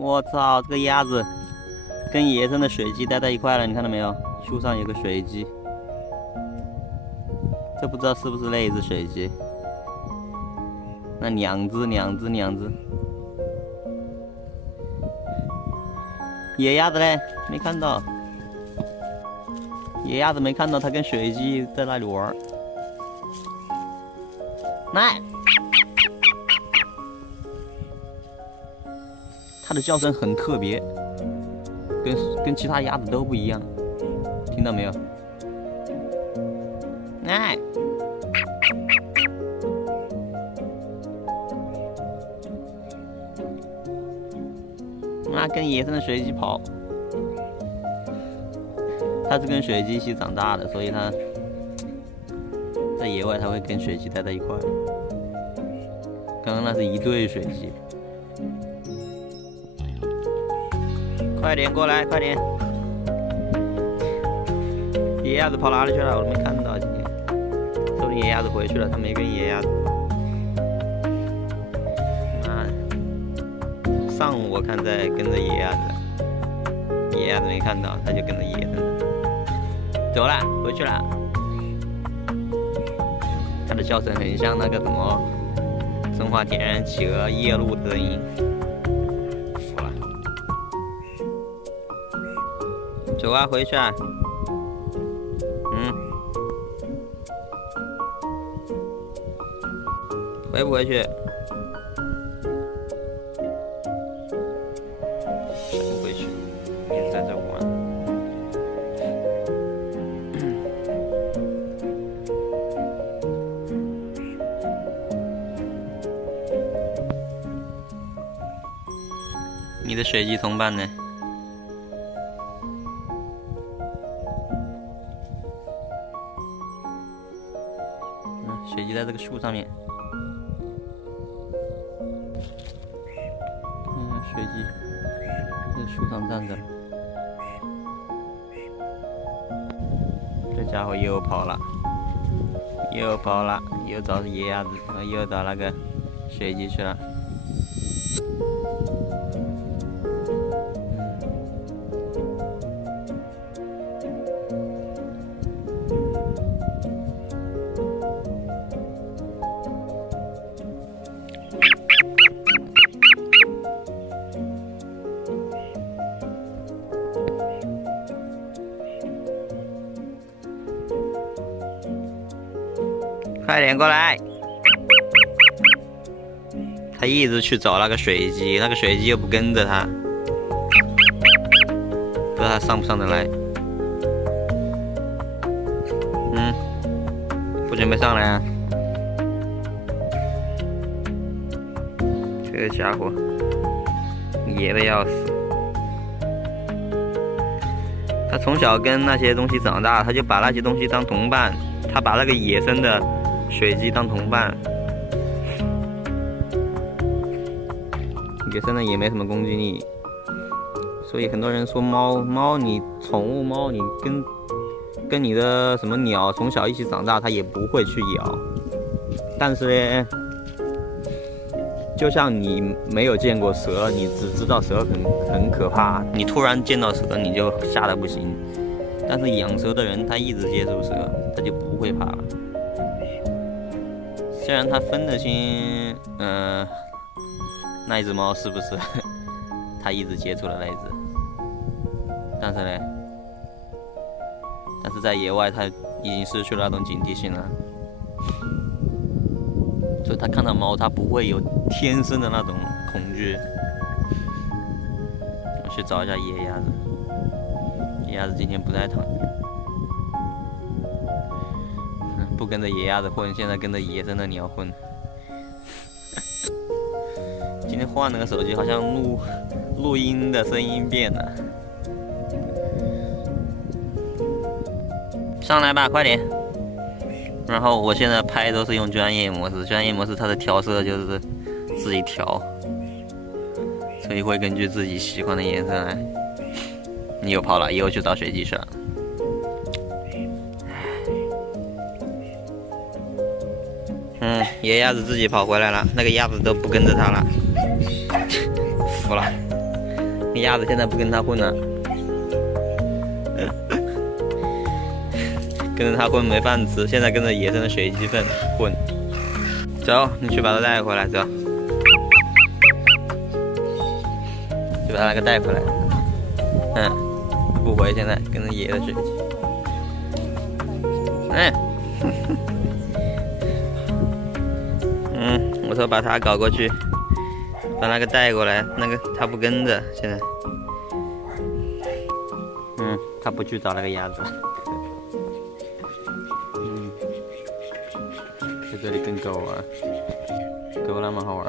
我操，这个鸭子跟野生的水鸡待在一块了，你看到没有？树上有个水鸡，这不知道是不是那一只水鸡？那两只。野鸭子嘞，没看到。野鸭子没看到，它跟水鸡在那里玩。来，它的叫声很特别，跟其他鸭子都不一样，听到没有？来，跟野生的水鸡跑。它是跟水鸡一起长大的，所以它在野外它会跟水鸡待在一块。刚刚那是一对水鸡。快点过来，快点！野鸭子跑哪里去了？我都没看到今天。说不定野鸭子回去了，它没跟野鸭子。上午我看在跟着野鸭子，野鸭子没看到，它就跟着野生。走了，回去了。它的叫声很像那个什么《生化铁人企鹅夜路》的声音。服了。走啊，回去啊。回不回去？不回去，一直在这玩。你的水鸡同伴呢？水鸡在这个树上面。水鸡在树上站着，这家伙又跑了，又找野鸭子，又找那个水鸡去了。快点过来！他一直去找那个水鸡，那个水鸡又不跟着他，不知道他上不上得来。不准备上来啊！这个家伙野的要死。他从小跟那些东西长大，他就把那些东西当同伴，他把那个野生的水鸡当同伴，野生的也没什么攻击力，所以很多人说猫你宠物猫你跟你的什么鸟从小一起长大，它也不会去咬。但是呢，就像你没有见过蛇，你只知道蛇很可怕，你突然见到蛇你就吓得不行。但是养蛇的人他一直接触蛇，他就不会怕了。虽然他分得清，那一只猫是不是他一直接触的那一只，但是在野外他已经失去了那种警惕性了，所以他看到猫他不会有天生的那种恐惧。我去找一下野鸭子，野鸭子今天不在场，不跟着野鸭子混，现在跟着野生的鸟混。今天换了个手机，好像录音的声音变了。上来吧，快点！然后我现在拍都是用专业模式，专业模式它的调色就是自己调，所以会根据自己喜欢的颜色来。你又跑了，又去找水鸡去了。野鸭子自己跑回来了，那个鸭子都不跟着它了，服了。鸭子现在不跟他混了，跟着他混没饭吃，现在跟着野生的水鸡混。走，你去把它带回来，走，去把它给带回来。不回，现在跟着野的水鸡。我说把它搞过去，把那个带过来，那个他不跟着，现在，他不去找那个鸭子，在这里跟狗玩，狗那么好玩。